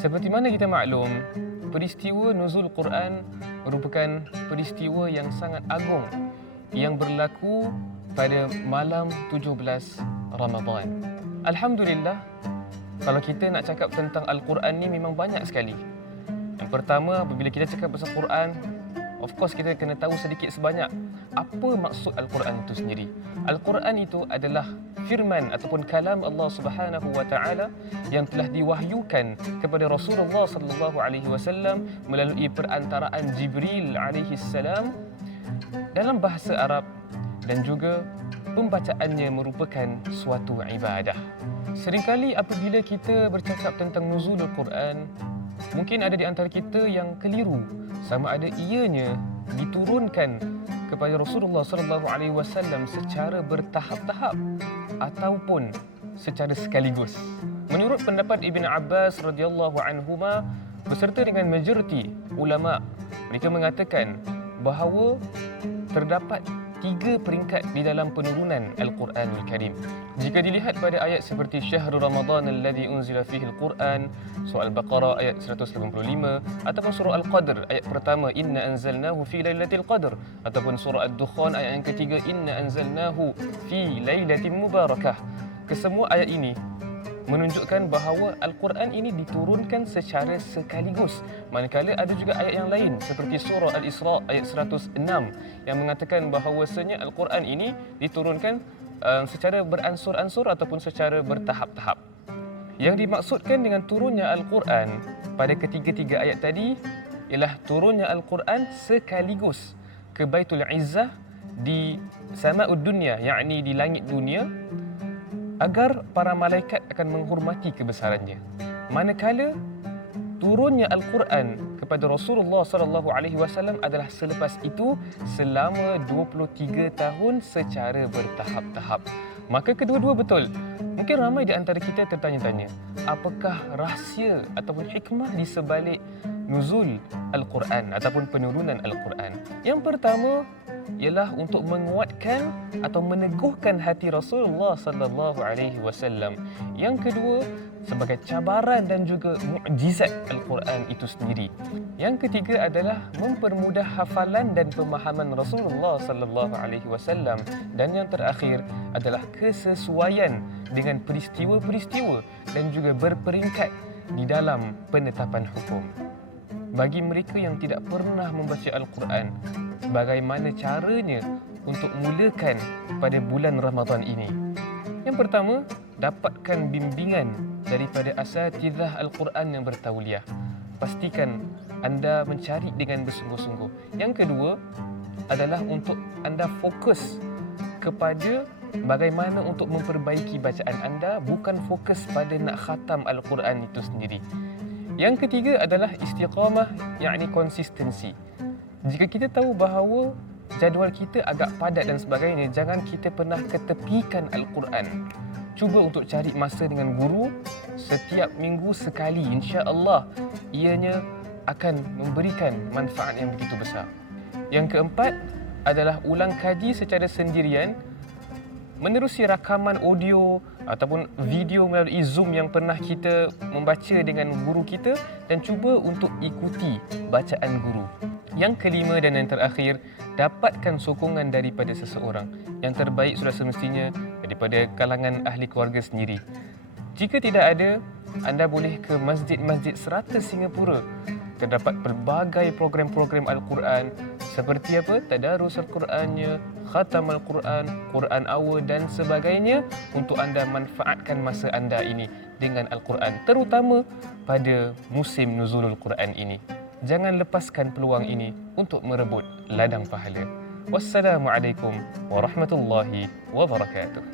Seperti mana kita maklum, peristiwa nuzul Quran merupakan peristiwa yang sangat agung yang berlaku pada malam 17 Ramadan. Alhamdulillah, kalau kita nak cakap tentang Al-Quran ni memang banyak sekali. Yang pertama, apabila kita cakap pasal Quran, of course kita kena tahu sedikit sebanyak apa maksud Al-Quran itu sendiri. Al-Quran itu adalah firman ataupun kalam Allah Subhanahu wa taala yang telah diwahyukan kepada Rasulullah sallallahu alaihi wasallam melalui perantaraan Jibril alaihi salam dalam bahasa Arab, dan juga pembacaannya merupakan suatu ibadah. Seringkali apabila kita bercakap tentang nuzulul Quran, mungkin ada di antara kita yang keliru sama ada ianya diturunkan kepada Rasulullah sallallahu alaihi wasallam secara bertahap-tahap ataupun secara sekaligus. Menurut pendapat Ibn Abbas radhiyallahu anhuma beserta dengan majoriti ulama, mereka mengatakan bahawa terdapat 3 peringkat di dalam penurunan Al-Quranul Karim. Jika dilihat pada ayat seperti Syahrul Ramadan alladzi unzila fihi al-Quran, surah Al-Baqarah ayat 185, ataupun surah Al-Qadr ayat pertama Inna anzalnahu fi lailatul qadr, ataupun surah Ad-Dukhan ayat yang ketiga Inna anzalnahu fi lailatin mubarakah. Kesemua ayat ini menunjukkan bahawa Al-Quran ini diturunkan secara sekaligus. Manakala ada juga ayat yang lain seperti surah Al-Isra ayat 106 yang mengatakan bahawasanya Al-Quran ini diturunkan secara beransur-ansur ataupun secara bertahap-tahap. Yang dimaksudkan dengan turunnya Al-Quran pada ketiga-tiga ayat tadi ialah turunnya Al-Quran sekaligus ke Baitul Izzah di Sama'ud Dunya, yakni di langit dunia, agar para malaikat akan menghormati kebesarannya. Manakala turunnya Al-Quran kepada Rasulullah sallallahu alaihi wasallam adalah selepas itu selama 23 tahun secara bertahap-tahap. Maka kedua-dua betul. Mungkin ramai di antara kita tertanya-tanya, apakah rahsia ataupun hikmah di sebalik nuzul Al-Quran ataupun penurunan Al-Quran? Yang pertama ialah untuk menguatkan atau meneguhkan hati Rasulullah sallallahu alaihi wasallam. Yang kedua, sebagai cabaran dan juga mukjizat Al-Quran itu sendiri. Yang ketiga adalah mempermudah hafalan dan pemahaman Rasulullah sallallahu alaihi wasallam, dan yang terakhir adalah kesesuaian dengan peristiwa-peristiwa dan juga berperingkat di dalam penetapan hukum. Bagi mereka yang tidak pernah membaca Al-Quran, bagaimana caranya untuk mulakan pada bulan Ramadan ini? Yang pertama, dapatkan bimbingan daripada asatidzah Al-Quran yang bertauliah. Pastikan anda mencari dengan bersungguh-sungguh. Yang kedua adalah untuk anda fokus kepada bagaimana untuk memperbaiki bacaan anda, bukan fokus pada nak khatam Al-Quran itu sendiri. Yang ketiga adalah istiqamah, yakni konsistensi. Jika kita tahu bahawa jadual kita agak padat dan sebagainya, jangan kita pernah ketepikan Al-Quran. Cuba untuk cari masa dengan guru setiap minggu sekali. Insya-Allah ianya akan memberikan manfaat yang begitu besar. Yang keempat adalah ulang kaji secara sendirian, menerusi rakaman audio ataupun video melalui Zoom yang pernah kita membaca dengan guru kita, dan cuba untuk ikuti bacaan guru. Yang kelima dan yang terakhir, dapatkan sokongan daripada seseorang. Yang terbaik sudah semestinya daripada kalangan ahli keluarga sendiri. Jika tidak ada, anda boleh ke masjid-masjid serata Singapura. Terdapat pelbagai program-program Al-Quran seperti apa? Tadarus Al-Qurannya, khatam Al-Quran, Quran Hour dan sebagainya, untuk anda manfaatkan masa anda ini dengan Al-Quran, terutama pada musim nuzulul Quran ini. Jangan lepaskan peluang ini untuk merebut ladang pahala. Wassalamualaikum warahmatullahi wabarakatuh.